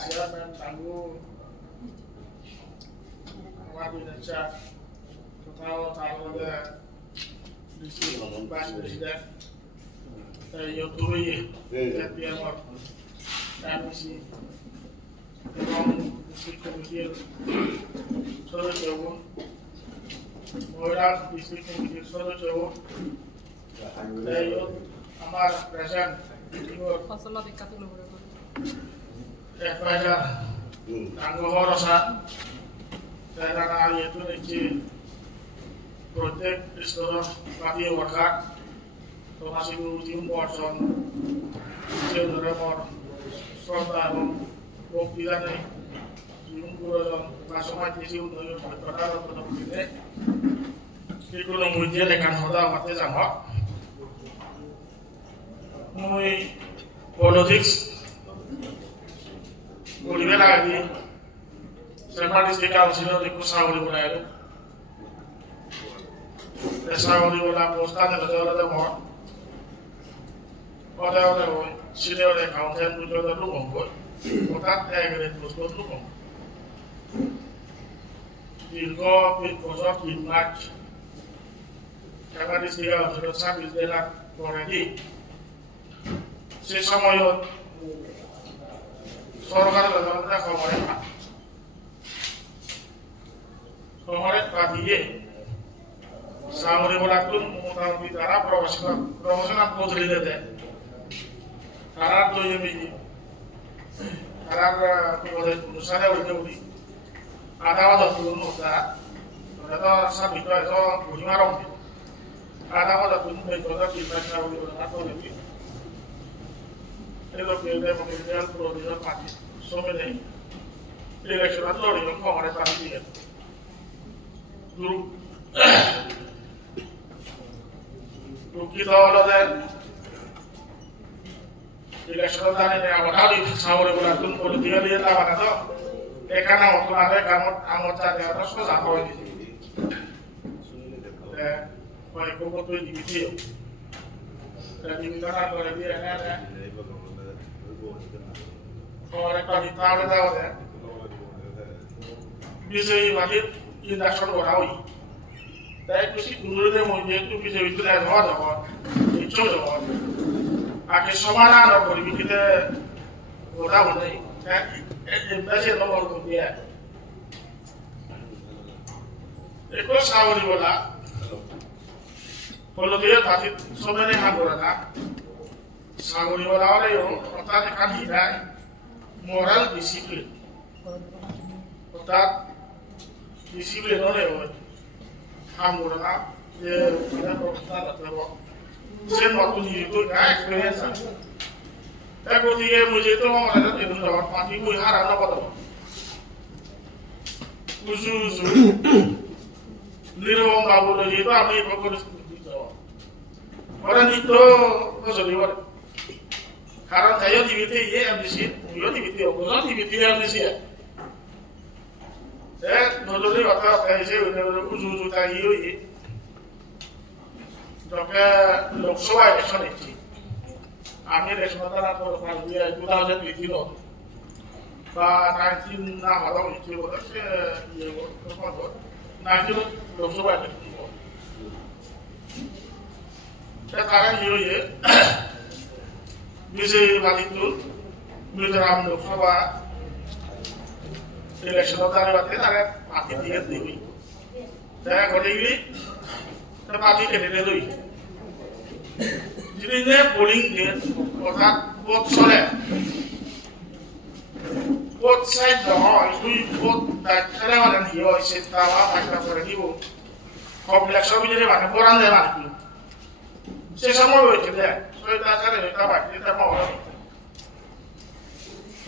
Silakan tangguh Indonesia tahu distrik presiden Yoturi Tiamor dan si distrik kemudian Solo Jawa Moira distrik kemudian Solo Jawa Dayo Amar Presiden Timur Masalah di Katu Luhur Fajar Tangguh Horosa daerah itu di proyek restoran pagi warga masih belum porson sel remor soalnya waktu ini belum kurang masuk mati sih untuk berkata untuk ini itu nunggunya dengan hotel mati sama mulai politik mulai lagi sempat istiqamah sih untuk usaha mulai itu Esa di bola posta nella zona del mort. Ora si deve contare tutto da lungo. Portate che tutto lungo. Il go il cosa il match. Karena istilah sudah sampai dalam koredi. Sesama yo. Sorokar dalam tak kemarin pagi Sauri Bolakun mengutang bicara promosional putri dede. Karena tu yang ini, karena kemudian urusannya berjauh. Ada waktu turun usaha, ada sahabat itu punya marong. Ada waktu turun berjauh kita Sauri Bolakun lagi. Itu kita mengerjakan produser parti. Somene, election itu orang yang kongres parti itu. Dulu. Kita oleh election tadi ni awak tadi Sauri Bolakun politik dia tak ada tu. Karena waktu ada kamu amat cari atas tu tak boleh. Baik kau tu di video. Jadi kita nak boleh dia ni. Orang tadi tahu dah. Bisa macam induction orang. Tapi sih dulu dia mau jadi tu bisa itu dah ada. Itu dah. Akhir semana ada boleh kita orang ni. Baca nomor dia. Ekor Sauri bola. Kalau dia pasti semua ni hamburan. Sauri bola orang itu, otak kan hilang. Moral disiplin. Otak disiplin orang itu. Hamburan dia tidak berkata terlalu. Saya waktu itu nggak experience. Tapi dia मुझे तो हमारा तो इधर जवाब पानी कोई हारा ना पता कुछ निरवम बाबू लोग ये तो आपने पकड़ जवाब orang itu kesulitan karena saya di BT ये ambisi yo di BT orang di BT ambisi ya dulu ni waktu saya udah kuzu tadi yo ये doka loksoa election itu Akhir sementara kalau dia 2018 bah 19 orang itu dia apa 19 loksoba itu sekarang ये bisa balik tu bisa loksoba election tadi waktu ada parti tiga tinggi saya kau ini parti kedua tu jadi ini polling dia, orang vote soleh, vote side dah, itu vote dah cara mana dia, isi tawa macam apa lagi bu, kompleks apa jadi mana, orang dia mana tu, sesamanya itu dia, so itu cara kita buat, kita mau orang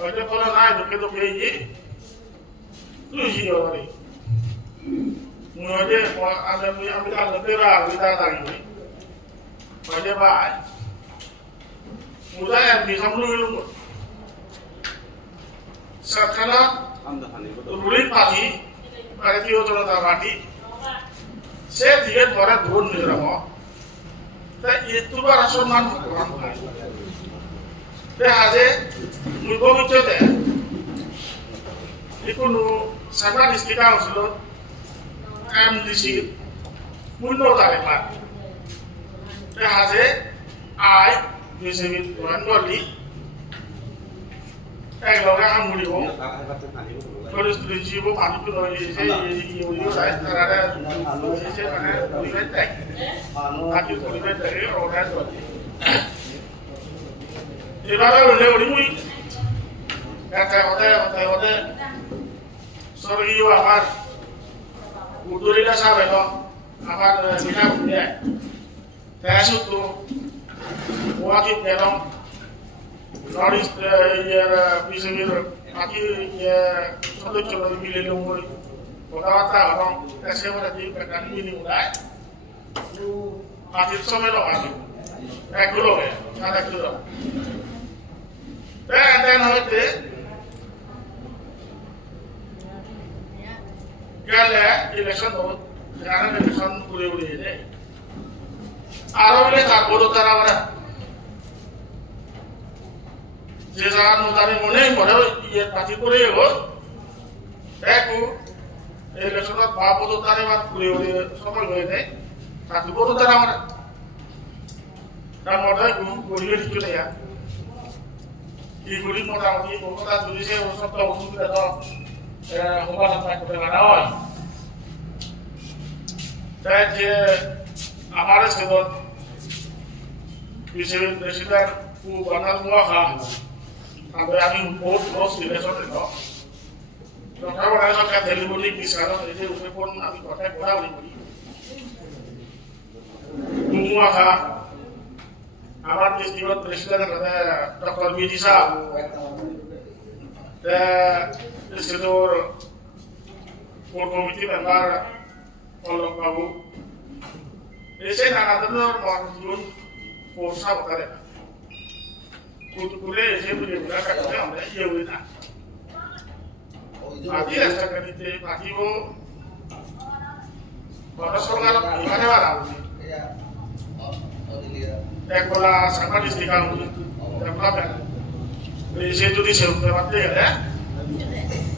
itu, kalau orang lain itu kita beli, tu sih orang ini, mungkin ada ambil negara kita lagi. Macam apa? Muda yang bisa melulu. Sekarang ruling party, parti itu orang parti. Saya tidak orang turun di rumah. তাই itu bara সম্মান ভগবান হয় তে আজে মুই ভবিষ্যতে কোনো Saga district council MDC মূল্য দাঁড়ে পান তে আজে আই বিজেপি বেঙ্গলি একলগে হামুড়ি হোক পরিস্থিতি জীব পানিটো রয়েছে ইউনিও রাইজ তারা রয়েছে মানে পরিবেশ দেয় বাকি পরিবেশ দেয় ওরা চলে এবারে হলে ওই মুই একটা হতে স্বর্গীয় আমার উদ্দরিটা সাহেব আমার মিনা ভুলিয়া তাই তো ওয়াকিব দেন নর্থ ইস্ট বিজেপির বাকি সদস্যরা মিলে লঙ্গরি কথাবার্তা এবং এসেবারে যে প্যাটার্ন মিনি উড়ায় পার্টির সময় আছে একগুলো সাত একগুলো দেন হইতে গেলে ইলেকশন হোক যারা ইলেকশন ঘুরে উড়িয়ে দেয় আরো বলে তারপরও তারা আমরা যে যারা নতারে মনে করে ইয়ে পাতি করে এলো দেখো ইলেকশনত বাপদ তারে বাদ ঘুরে উড়িয়ে সময় হয়ে দেয় তারপরও তারা আমরা তার মধ্যে গরিবের কিছু নেই এইগুলি মোটামুটি কলকাতা পুলিশে ওসব তো অসুবিধা তো সমাধান করতে পারা হয় তাই যে আমার সেবক বিজেপির প্রেসিডেন্ট বানাল মুখা তারপরে আমি বহুত ক্লোজ রিলেশন কথা বলা সরকার ডেলিভারি বিচারক এই যে উপরে কোন আমি কথায় বলা বলি মুখা আমার ডিস্ট্রিক্ট প্রেসিডেন্ট ডক্টর বিজি সাহেব সেদুর কোর কমিটি মেম্বার অলোক বাবু এসে নানা ধরনের মানুষজন পোষা করে কুতুকুলে এসে বুঝে বুঝা কাটতে আমরা ইয়ে হই না বাকি রাস্তা কাটিতে বাকিও বড় সরকার এখানে বাড়া এক বলা সাংবা ডিস্ট্রিক্ট ডেভেলপমেন্ট এসে যদি সে উঠতে পারতে গেলে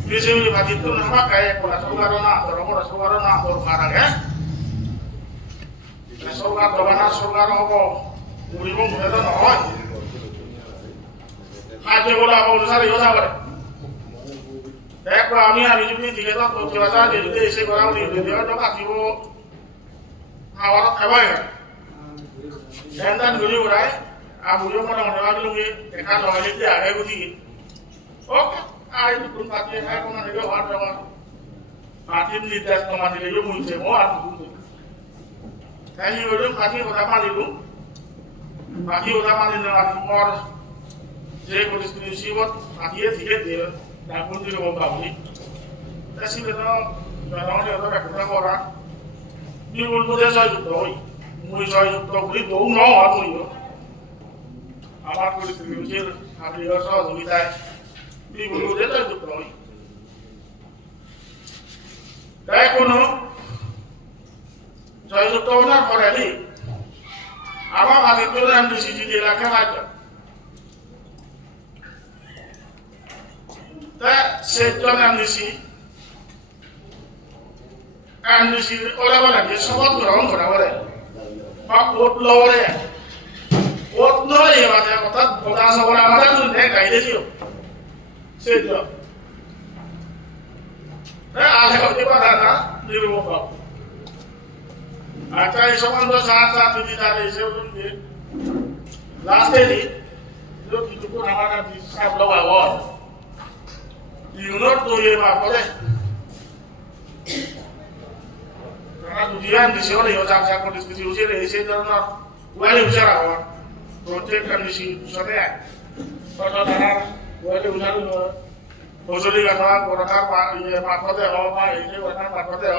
বিজেপি ভাতি তো নামা কায় বলা সরকার না বড় সরকার না তোর মারাগে সরকার দবানা সরকার হব উড়িব মনে তো নহয় কাজে বলা অনুসারে ইয়ে যাবে দেখো আমি যদি দিকে তো তোর রাজা যদি এসে করা উনি দেওয়া তো কাটিব খাওয়ার খাবাই না dan dulu urai abu yo mana mana lagi lungi dekat orang itu ada budi oke itu pun pati saya kau mana dia orang orang pati ni das kau mana dia muncul orang saya juga pati utama dulu pati utama ni orang orang je polis ni siwat pati dia dia dah pun dia bawa balik tapi betul orang dia tu berkurang orang ni pun dia saya juga muy সহযোগিতা করি বহু ন হইল আমার পরিস্থিতির আপনি সহযোগিতায় বিপুলদের যুক্ত হই তাই কোনো সহযোগিতা হওয়ার পরে আমার মাঝে তো এমডিসি দিয়ে রাখা হয়তো তা সেজন এমডিসি ওরা বলে যে শপথ গ্রহণ করা বলে ভোট লওয়ারে ভোট নয় মানে অর্থাৎ ভোটার সবার আমাদের জন্য গাইডে দিও সেটা আগে হতে পারে না নির্ভর আচ্ছা এই সমান তো সাত সাত দিদি তার এসে লাস্টে দিন কিছু আমার সব লোক আবার ইউনোট তো ইয়ে মা করে karena tujuan di sini orang yang cakap diskusi usia dari sini karena wali usia awal projek kondisi usia pada dalam wali usia itu khususnya karena orang apa ini marketnya apa ini orang marketnya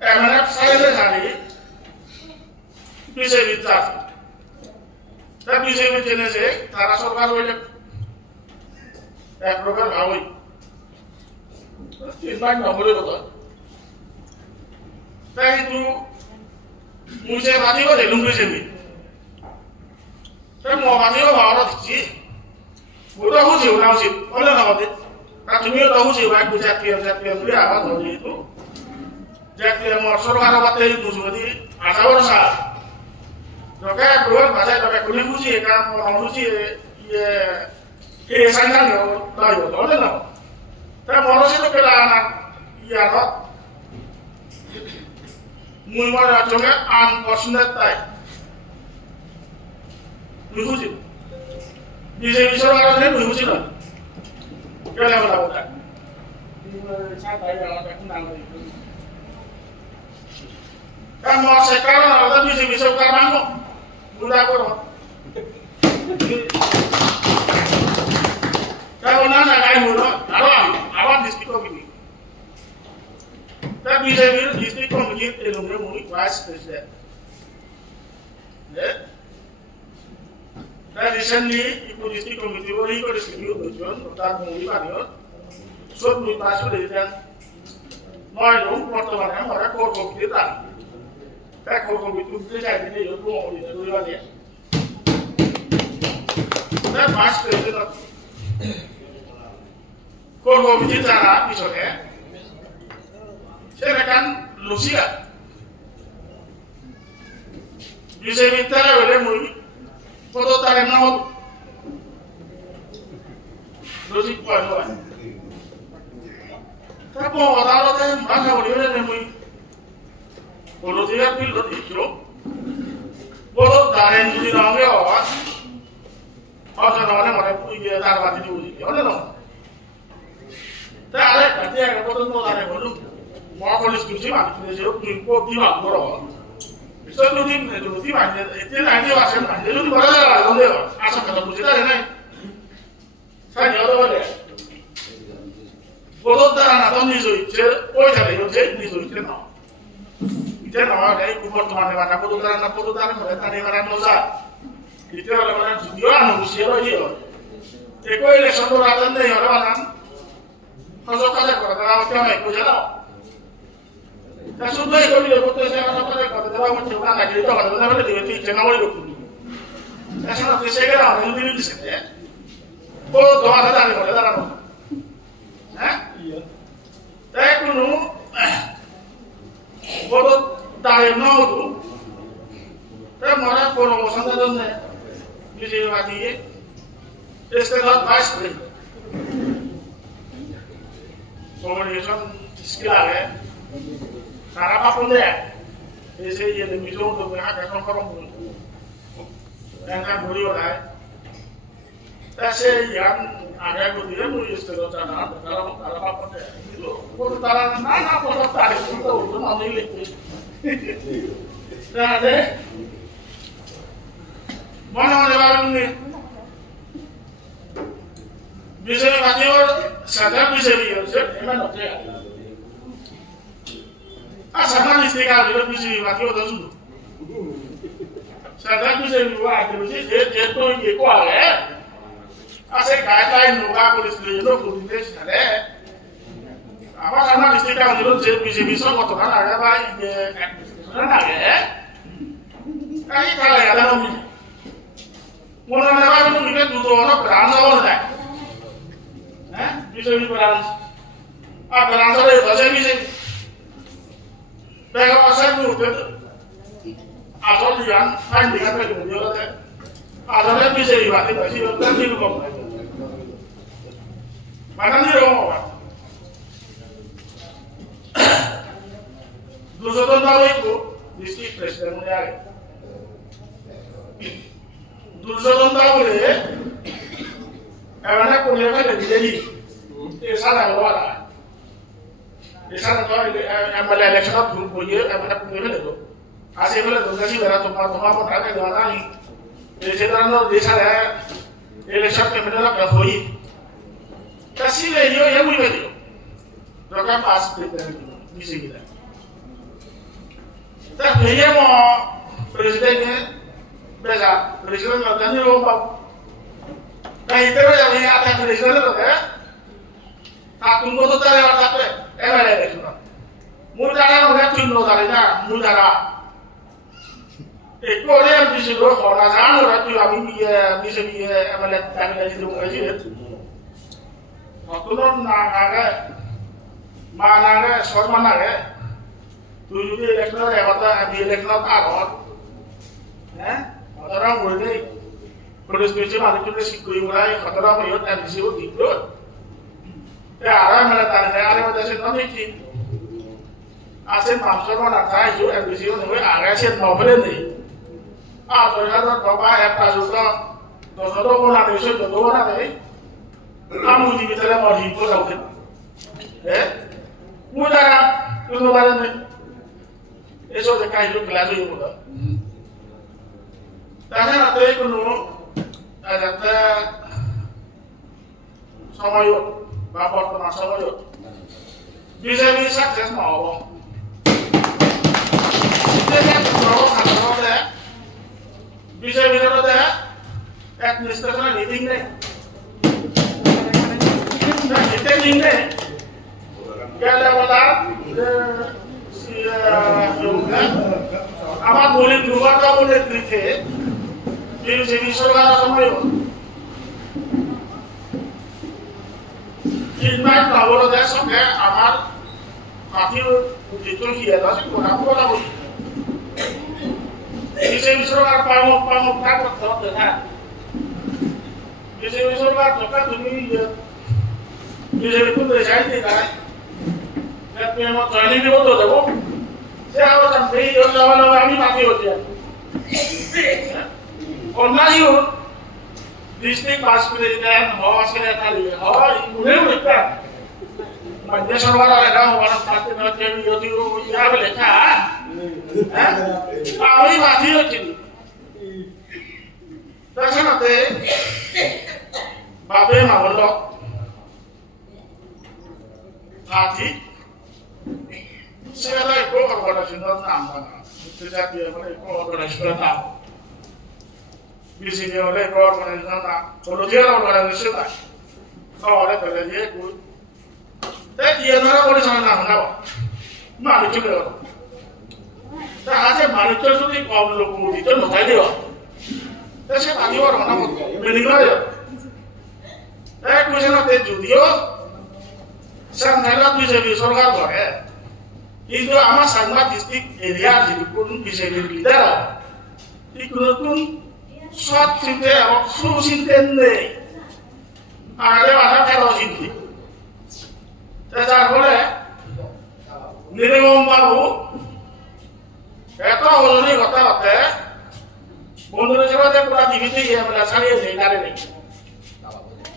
mana saya dari bisa bicara tapi bisa bicara sih karena sorgar wajib program awal ini banyak boleh betul. তাই itu Muse mati ko de lungu sini. Tapi mau mati ko bawa dici. Muda husi udah husi. Oleh apa deh? Kalau cumi udah husi, baik buat piam dia apa tuh itu. Jadi mau suruh ada waktu itu semua di asal urusan. Oke, keluar bahasa pakai kuning husi kan orang husi ya sangat ya tahu oleh apa? Tapi mau itu kena anak iya kok. Mui mana cuma unfortunate tay. Lucu. Bisa orang lain lucu lah. Kalau apa tak? Ini saya tahu yang ada kenal itu. Kan mau sekarang ada bisa sekarang kok. Mudah kok. Kalau nana kayak mulu, awam distrik ini. Tapi bisa bilang distrik komite elongnya mui vice president. Dan recently ikut distrik komite ini ikut distribute tujuan tentang mui panio. So mui masuk dari dan noi dong pertemuan mereka core komite tak. Kayak core komite itu jadi ini itu mau itu ya. Dan vice president core komite cara misalnya. Saya kan Lucia. Bisa minta oleh mui foto tarik nama Lucia kuat. Tapi mau tahu kan masa boleh mui foto dia pilot itu. Foto tarik mui namanya apa? Apa namanya mereka punya tarik mui itu. Apa nama? Tarik berarti yang foto mau tarik mui. Mau polis kunci mah, dia jauh kumpul di mana borong. Bisa tu tim itu di mana? Itu nanti wasit mana? Itu di mana lah, dong dia. Asal kata kunci dah ni. Saya jauh dah. Bodoh dah anak tu ni sui, oh jadi ni sui kenal. Itu nama dia kumpul teman teman aku tu dah mereka ni mana dosa. Itu orang mana tujuan usia dia. Eko election tu rata ni orang mana. Kalau kata kalau macam apa jalan. Kasus baik kalau dia foto saya orang apa kalau dia mau coba nggak jadi tahu kalau dia boleh di channel boleh dulu. Kasus nanti saya kira orang ini di sini ya. Oh doa ada ni boleh ada apa? Hah? Iya. Saya kuno foto dari nol tu. Saya mana promosi ada tu ni. Di sini lagi. Istilah vice president. Communication skill ada. Cara apa pun dia, biasa dia lebih jauh tu mereka kan orang pun, yang kan boleh orang. Tapi yang ada tu dia boleh istilah cara, kalau apa pun dia, itu, kalau cara mana pun tarik itu mau milik. Nah deh, mana lepas ni, bisa macam orang, sadar bisa dia, mana dia. Sama istri kali itu bisa mati atau sudah. Saya bisa buat terus itu kuat ya. Asal kaitan nuga polis itu kulis ada. Apa sama istri kali itu bisa kotoran ada baik ada ya. Kali kalau ada namun. Mula mereka itu mungkin tuh orang berangsa orang tak. Bisa berangsa. Berangsa itu saya bisa. Mereka pasal itu, asal dia kan dia kan dia ada, asalnya bisa dibuat itu, kan dia lupa. Mana dia orang apa? Dua tahun itu, distrik presiden mulia. Dua tahun ini, karena kuliah kan jadi, sana luar. Di sana tu yang balik election tu boleh, yang mana pun boleh tu. Asyik boleh tu, kasi berat tu, apa ada di mana ni. Di sana tu di sana election tu mana nak kahoi. Kasi le dia yang boleh tu. Dokar pas bisa kita. Tapi dia mau presidennya, beza presiden tu ni orang. Nah itu yang ada presiden tu kan. Aku tu tak ada apa. Mudah lah, mudah tunduk dari dah, mudah lah. Korea bisa dua orang sana orang tu kami bisa amalat kami lagi tu aja. Waktu tu mana soal mana tu juga election kata di election taruh, orang boleh polis macam mana tu si kuih mulai kata orang yang ada si itu gitu. Orang mana tarik orang macam si tu ni. Asen pasal mana tahu tu ada si itu ni orang asen mobil ni. Ternyata bapak yang pasukan dosa-dosa orang itu dosa orang ini, kamu di kita mau hidup lagi, mudah itu orang ini, itu dekat hidup kelas itu mudah. Tapi nanti itu ada sama yuk, bapak teman sama yuk, bisa sukses mau, bisa mau kalau deh. Bisa ada administrasi meeting deh. Nah, meeting deh. Kalau malam si juga, amat boleh keluar tak boleh kerja. Jadi soal semua itu. Invite tak boleh dah sampai amat mati itu dia dah sih kurang boleh. Bisa orang pamuk takut terus dengan. Bisa orang cakap ini dia. Bisa itu terjadi tidak. Tapi memang tadi dia betul tak? Siapa sampai orang kami mati hoja. Orang itu district hospital, hospital kali, boleh bukan? Macam seorang orang pasti nak jadi itu ya boleh kan? Kami mati lagi. Terus nanti, bapak mahu lo, hati, saya lagi kau organisasi nama, sejak dia mulai kau organisasi nama, bisa dia mulai kau organisasi nama, kalau dia organisasi nama, kau oleh kerja kau, tapi dia mana organisasi nama, mana juga. Saya mana tu tu ni kaum logo itu nak jadi apa? Saya tadi orang mana meninggal ya. Kuisi nak terjudio, sangat bisa disorgar boleh. Itu amat sangat distrik area jadi pun bisa berlidah. Ikut pun suat sinte, awak suruh sinte ni. Ada kalau sinte. Saya boleh. Nilai baru. Itu orang ni kata, menurut saya dia pula divisi yang melasari yang tidak ada.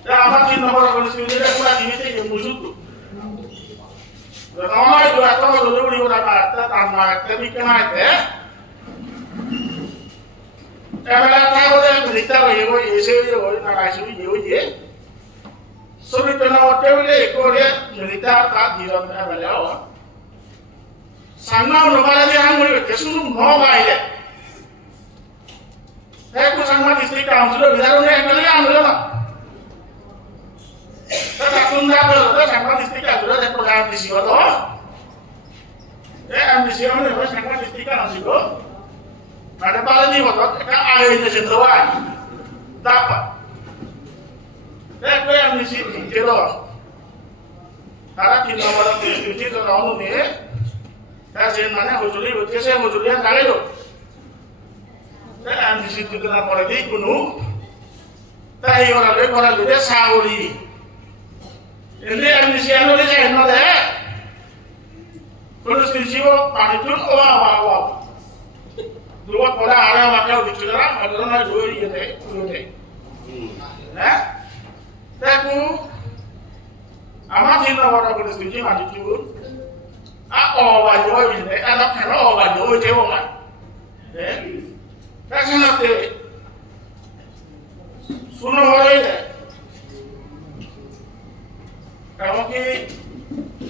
Dah amat di nomor polisi ini dia pula divisi yang musuh tu. Dan orang itu atau orang dulu orang kata tanpa tapi kena itu. Kalau tahu dia berita bahawa Yesus itu orang nak Yesus itu, so itu nama hotel dia ikut berita tak diram beliau. Sangat berbaloi yang mulai kesusun noga ini. Saya pun sangat istri kaum sudah bicara dengan kalian berapa? Saya tak tunda berapa sangat istri kaum sudah saya pegang di sini tu. Ambisi orang ni sangat istri kaum sudah. Ada baloi ni betul. Kan airnya sentuhan. Dapat. Saya pun ambisi jelas. Karena kita orang istri tu orang ni. Saya mana hujuli, saya hujulian kali tu. Saya di situ kena politik kuno. Tapi orang dia sahuri. Ini ambisi anu dia saya nak deh. Terus di situ panitur awal. Dua orang ada macam di sana, ada orang dua ini. Tapi amat ini orang terus di sini panitur. Banyak ini, ada kalau banyak itu orang. Kasi nanti, sunnah orang ini, kalau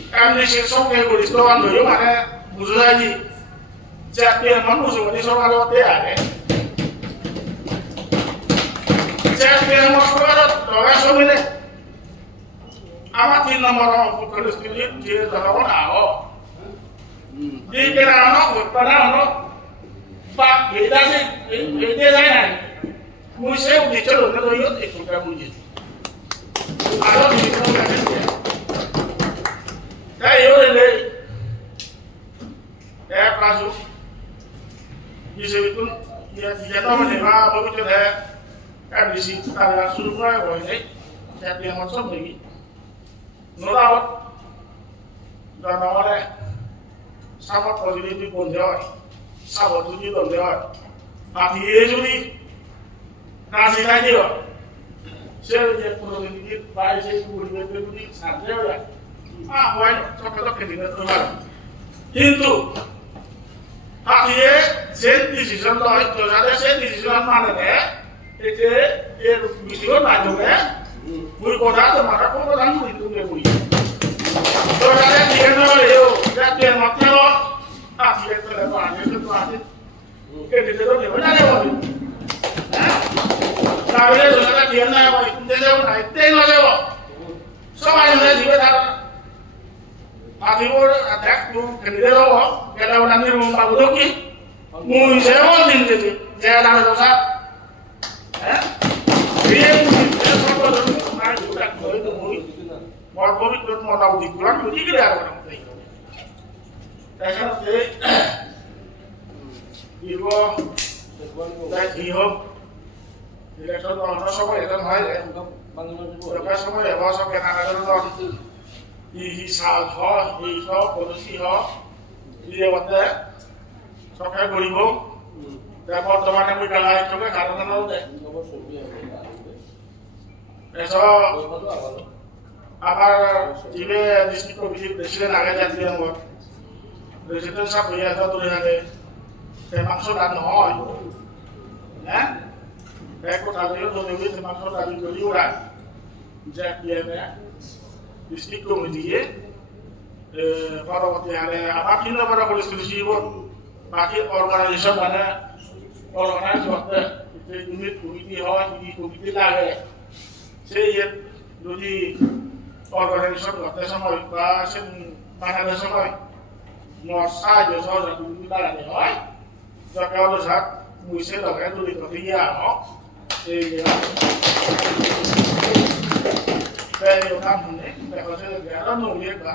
kami sesuatu yang boleh tuan tu, mana musuh lagi, jadi manusia ni seorang lewat dia, jadi manusia lewat orang semua. Amat ini nama orang polis ini dia dah orang awak. Di kena anak, pada anak, Và người ta thì cái tia dây này mùi xeo thì chất lượng nó đôi nhất thì không ra mùi gì. À đó thì không ra cái gì. Cái yếu lên đây. Đẹp là xuống. Như sự cũng nhà tôi mà để mà tôi cho thế cái gì xin ta là xuống ra rồi đấy. Đẹp tiền một số mình nó đau rồi nó đây sao mà có gì đi buồn rồi sao mà tôi đi buồn rồi mà thì ấy đi na gì cái gì rồi chơi cái pro đi bài chơi buồn về đi sản theo vậy à vậy cho cái gì nữa thôi mà কিন্তু thì ấy sen decision đó cho ra đấy sen decision mà là thế cái video này rồi đấy mùi có giá thôi mà nó không có đáng mùi tôi mùi tôi ra đây thì nó đều ra tiền mặc theo đó à thì tôi lại bảo những cái gì đó để mới ra đây rồi là bây giờ ra tiền này vậy cũng thế đâu này tên nó đâu sao ai nói gì vậy ta à thì tôi chắc tôi cái gì đâu cái đâu làm gì mà bảo đâu chứ mùi sẽ có gì thì sẽ làm được sao riêng saya kalau dulu main juga itu mui, mau kopi terus mau tahu di bulan itu juga ada orang itu. Saya nanti ibu saya diom, direktur orang semua itu mahal ya, berapa semua ya bahasa kenal orang di salho, di so, polisi ho, di lewatnya, soalnya beribung, dan kalau teman yang kita lain juga karena nol deh. Eso আবার জিবে district visit president আগে যাচ্ছি আমার প্রেসিডেন্ট সব হয়ে আসা তুলে আগে সে মাংস রান্না হয় হ্যাঁ এক কথা দিয়ে তো দেবে সে মাংস রান্না করি ওরা যে দিয়ে ডিস্ট্রিক্ট কমিটিয়ে পরবর্তী আগে আবার কিনা বড় পুলিশ জীব বাকি অর্গানাইজেশন মানে অর্গানাইজ করতে ইউনিট কমিটি হয় এই কমিটি লাগে সেই যদি অর্গানাইজেশন করতে সময় বা সে বানানোর সময় সাহায্য সহযোগিতা লাগাতে হয় দরকার হলে সাত মুছে দরকার যদি করতে গিয়ে আনো এই কাম শুনে দেখা যাচ্ছে নৌলিয়ে বা